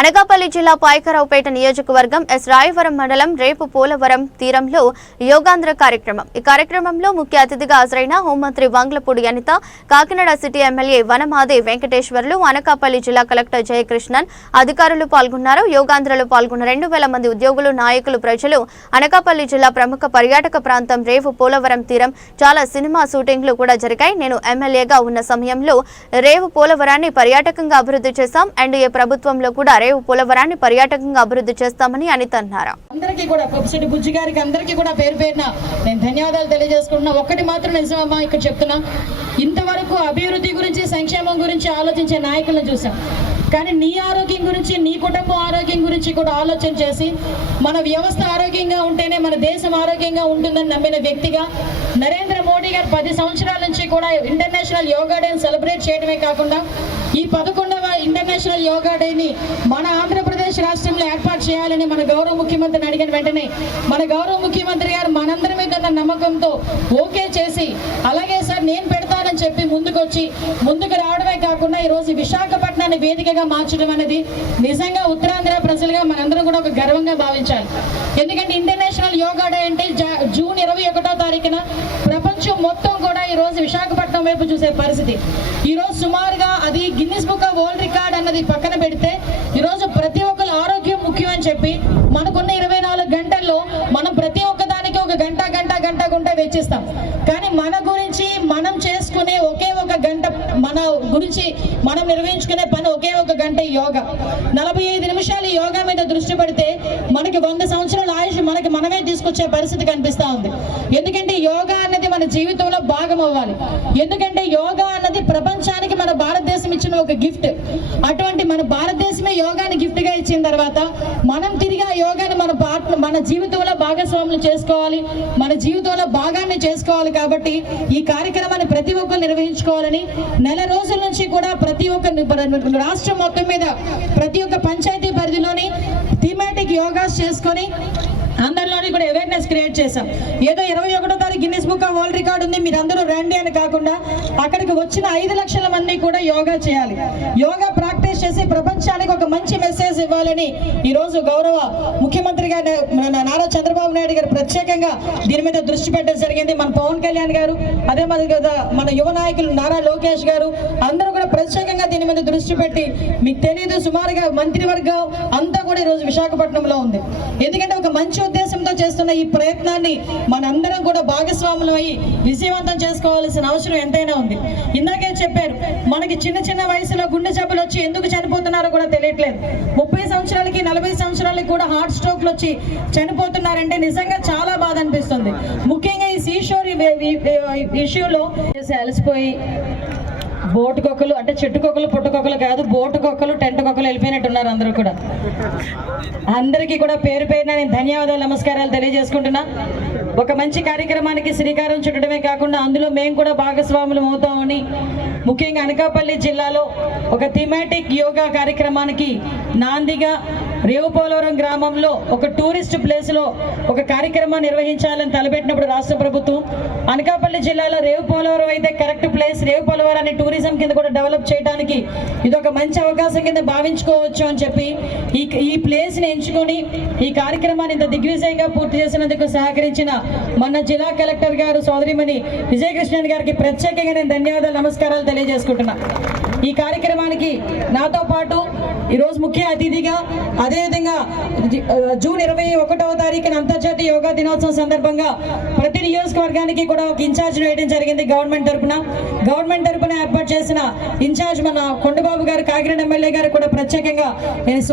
అనకాపల్లి జిల్లా పాయకరావుపేట నియోజకవర్గం ఎస్ రాయవరం మండలం రేపు పోలవరం తీరంలో యోగాంధ్ర కార్యక్రమం. ఈ కార్యక్రమంలో ముఖ్య అతిథిగా హాజరైన హోంమంత్రి వంగ్లపూడి అనిత కాకినాడ సిటీ ఎమ్మెల్యే వనమాది వెంకటేశ్వర్లు అనకాపల్లి జిల్లా కలెక్టర్ జయకృష్ణన్ అధికారులు పాల్గొన్నారు. యోగాంధ్రలో పాల్గొన్న రెండు వేల మంది ఉద్యోగులు నాయకులు ప్రజలు అనకాపల్లి జిల్లా ప్రముఖ పర్యాటక ప్రాంతం రేపు పోలవరం తీరం. చాలా సినిమా షూటింగ్లు కూడా జరిగాయి. నేను ఎమ్మెల్యేగా ఉన్న సమయంలో రేవు పోలవరాన్ని పర్యాటకంగా అభివృద్ధి చేశాం. ఎన్డీఏ ప్రభుత్వంలో కూడా రేవు పోలవరాన్ని పర్యాటకంగా అభివృద్ధి చేస్తామని అనిత అన్నారు. అందరికీ కూడా పొప్సిటి బుజ్జి గారికి అందరికీ కూడా పేరు పేరున నేను ధన్యవాదాలు తెలియజేసుకుంటున్నా. ఒక్కటి మాత్రం నిజమమ్మా ఇక్కడ చెప్తున్నా. ఇంతవరకు అభివృద్ధి గురించి సంక్షేమం గురించి ఆలోచించే నాయకులను చూసాం. కానీ నీ ఆరోగ్యం గురించి నీ కుటుంబం ఆరోగ్యం గురించి కూడా ఆలోచన చేసి మన వ్యవస్థ ఆరోగ్యంగా ఉంటేనే మన దేశం ఆరోగ్యంగా ఉంటుందని నమ్మిన వ్యక్తిగా నరేంద్ర మోడీ గారు పది సంవత్సరాల నుంచి కూడా ఇంటర్నేషనల్ యోగా డేని సెలబ్రేట్ చేయడమే కాకుండా ఈ పదకొండవ ఇంటర్నేషనల్ యోగా డేని మన ఆంధ్రప్రదేశ్ రాష్ట్రంలో ఏర్పాటు చేయాలని మన గౌరవ ముఖ్యమంత్రిని అడిగిన వెంటనే మన గౌరవ ముఖ్యమంత్రి గారు మనందరి మీద నమ్మకంతో ఓకే చేసి అలాగే సార్ నేను పెడతానని చెప్పి ముందుకొచ్చి ముందుకు రావడమే కాకుండా ఈరోజు విశాఖపట్నాన్ని వేదికగా మార్చడం అనేది నిజంగా ఉత్తరాంధ్ర ప్రజలుగా మనందరం కూడా ఒక గర్వంగా భావించాలి. ఎందుకంటే ఇంటర్నేషనల్ యోగా డే అంటే జా- జూన్ ఇరవై ఒకటో తారీఖున ప్రపంచం మొత్తం కూడా ఈ రోజు విశాఖపట్నం వైపు చూసే పరిస్థితి. ఈ రోజు సుమారుగా అది Guinness book of world record అన్నది పక్కన పెడితే ఈ రోజు ప్రతి ఒక్కరు ఆరోగ్యం ముఖ్యం అని చెప్పి మనకున్న ఇరవై నాలుగు గంటల్లో మనం ప్రతి ఒక్క దానికి ఒక గంట గంట గంట గుంట వెచ్చిస్తాం. కానీ మన గురించి మనం చేసుకునే ఒకే ఒక గంట మన గురించి మనం నిర్వహించుకునే పని ఒకే ఒక గంట యోగా. నలభై ఐదు నిమిషాలు యోగా మీద దృష్టి పెడితే మనకి వంద సంవత్సరాల ఆయుష్ మనకి మనమే తీసుకొచ్చే పరిస్థితి కనిపిస్తూ ఉంది. ఎందుకంటే యోగా అనేది మన జీవితంలో భాగం అవ్వాలి. ఎందుకంటే యోగా అన్నది ప్రపంచానికి మన భారతదేశం ఇచ్చిన ఒక గిఫ్ట్. అటువంటి మన భారతదేశమే యోగాని గిఫ్ట్గా ఇచ్చిన తర్వాత మనం తిరిగి ఆ యోగాని మన మన జీవితంలో భాగస్వాములు చేసుకోవాలి. మన జీవితంలో భాగాన్ని చేసుకోవాలి కాబట్టి ఈ కార్యక్రమాన్ని ప్రతి ఒక్కరు నిర్వహించుకోవాలని నెల రోజుల నుంచి కూడా ప్రతి ఒక్క రాష్ట్రం మొత్తం మీద ప్రతి ఒక్క పంచాయతీ పరిధిలోని థీమాటిక్ యోగాస్ చేసుకొని అందరిలోని కూడా అవేర్నెస్ క్రియేట్ చేశాం. ఏదో ఇరవై ఒకటో తారీఖు Guinness book of world record ఉంది. మీరు అందరూ రండి అని కాకుండా అక్కడికి వచ్చిన ఐదు లక్షల మంది కూడా యోగా చేయాలి. యోగా ప్రాక్టీస్ చేసి ప్రపంచానికి ఒక మంచి మెసేజ్ ఇవ్వాలని ఈ రోజు గౌరవ ముఖ్యమంత్రి గారు మన నారా చంద్రబాబు నాయుడు గారు ప్రత్యేకంగా దీని మీద దృష్టి పెట్టడం జరిగింది. మన పవన్ కళ్యాణ్ గారు అదే మరి మన యువ నాయకులు నారా లోకేష్ గారు అందరూ కూడా ప్రత్యేకంగా దీని మీద దృష్టి పెట్టి మీకు తెలియదు సుమారుగా మంత్రివర్గం అంతా కూడా ఈరోజు విశాఖపట్నంలో ఉంది. ఎందుకంటే ఒక మంచి ఉద్దేశంతో చేస్తున్న ఈ ప్రయత్నాన్ని మనందరం కూడా భాగస్వాములు అయ్యి విజయవంతం చేసుకోవాల్సిన అవసరం ఎంతైనా ఉంది. ఇందాకే చెప్పారు మనకి చిన్న చిన్న వయసులో గుండె జబ్బులు వచ్చి ఎందుకు చనిపోతున్నారో కూడా తెలియట్లేదు. ముప్పై సంవత్సరాలకి నలభై సంవత్సరాలకి కూడా హార్ట్ స్ట్రోక్లు వచ్చి చనిపోతున్నారంటే నిజంగా చాలా బాధ అనిపిస్తుంది. ముఖ్యంగా ఈ సీషోర్ ఇష్యూలో అలసిపోయి బోటు కొక్కలు అంటే చెట్టు కుక్కలు పుట్ట కాదు బోటు కొక్కలు టెంట్ కొక్కలు వెళ్ళిపోయినట్టు ఉన్నారు అందరూ కూడా. అందరికీ కూడా పేరు పేరున నేను ధన్యవాదాలు నమస్కారాలు తెలియజేసుకుంటున్నా. ఒక మంచి కార్యక్రమానికి శ్రీకారం చుట్టడమే కాకుండా అందులో మేము కూడా భాగస్వాములు అవుతామని ముఖ్యంగా అనకాపల్లి జిల్లాలో ఒక థిమాటిక్ యోగా కార్యక్రమానికి నాందిగా రేవుపోలవరం గ్రామంలో ఒక టూరిస్ట్ ప్లేస్లో ఒక కార్యక్రమాన్ని నిర్వహించాలని తలపెట్టినప్పుడు రాష్ట్ర ప్రభుత్వం అనకాపల్లి జిల్లాలో రేవుపోలవరం అయితే కరెక్ట్ ప్లేస్ రేవుపోలవరాన్ని టూరిజం కింద కూడా డెవలప్ చేయడానికి ఇది ఒక మంచి అవకాశం కింద భావించుకోవచ్చు అని చెప్పి ఈ ఈ ప్లేస్ని ఎంచుకొని ఈ కార్యక్రమాన్ని ఇంత దిగ్విజయంగా పూర్తి చేసినందుకు సహకరించిన మన జిల్లా కలెక్టర్ గారు సోదరిమణి విజయకృష్ణన్ గారికి ప్రత్యేకంగా నేను ధన్యవాదాలు నమస్కారాలు తెలియజేసుకుంటున్నా. ఈ కార్యక్రమానికి నాతో పాటు ఈరోజు ముఖ్య అతిథిగా అదేవిధంగా జూన్ ఇరవై ఒకటవ తారీఖున అంతర్జాతీయ యోగా దినోత్సవం సందర్భంగా ప్రతి నియోజకవర్గానికి కూడా ఒక ఇన్ఛార్జ్ వేయడం జరిగింది గవర్నమెంట్ తరపున. గవర్నమెంట్ తరపున ఏర్పాటు చేసిన ఇన్ఛార్జ్ మన కొండబాబు గారు కాకినాడ ఎమ్మెల్యే గారు కూడా ప్రత్యేకంగా నేను